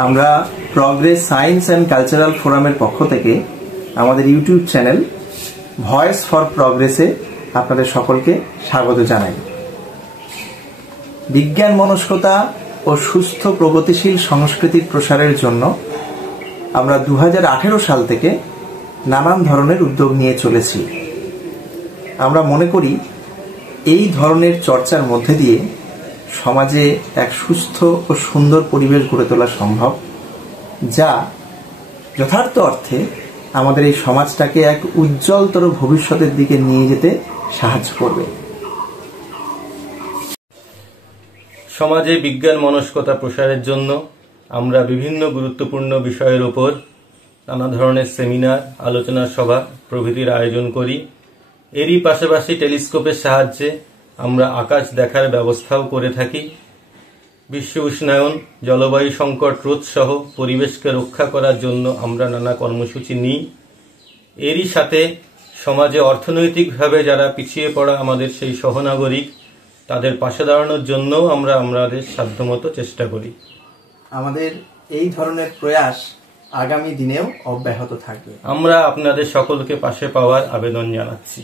আমরা progress science and cultural ফোরামের পক্ষ থেকে আমাদের ইউটিউব চ্যানেল ভয়েস ফর প্রগ্রেসে আপনাদের সকলকে স্বাগত জানাই। বিজ্ঞান মনস্কতা ও সুস্থ প্রগতিশীল সংস্কৃতির প্রসারের জন্য আমরা 2018 সাল থেকে নানান ধরনের উদ্যোগ নিয়ে চলেছি। আমরা মনে করি এই ধরনের চর্চার মধ্যে দিয়ে সমাজে এক সুস্থ ও সুন্দর পরিবেশ গড়ে তোলা সম্ভব, যা যথার্থ অর্থে আমাদের এই সমাজটাকে এক উজ্জ্বলতর ভবিষ্যতের দিকে নিয়ে যেতে সাহায্য করবে। সমাজে বিজ্ঞান মনস্কতা প্রসারের জন্য আমরা বিভিন্ন গুরুত্বপূর্ণ বিষয়ের উপর নানা ধরনের সেমিনার, আলোচনা সভা প্রভৃতির আয়োজন করি। এরই পাশাপাশি টেলিস্কোপের সাহায্যে আমরা আকাশ দেখার ব্যবস্থাও করে থাকি। বিশ্ব উষ্ণায়ন, জলবায়ু সংকট রোধ সহ পরিবেশকে রক্ষা করার জন্য আমরা নানা কর্মসূচি নিই। এরই সাথে সমাজে অর্থনৈতিকভাবে যারা পিছিয়ে পড়া আমাদের সেই সহনাগরিক, তাদের পাশে দাঁড়ানোর জন্যও আমরা আমাদের সাধ্যমতো চেষ্টা করি। আমাদের এই ধরনের প্রয়াস আগামী দিনেও অব্যাহত থাকবে। আমরা আপনাদের সকলকে পাশে পাওয়ার আবেদন জানাচ্ছি।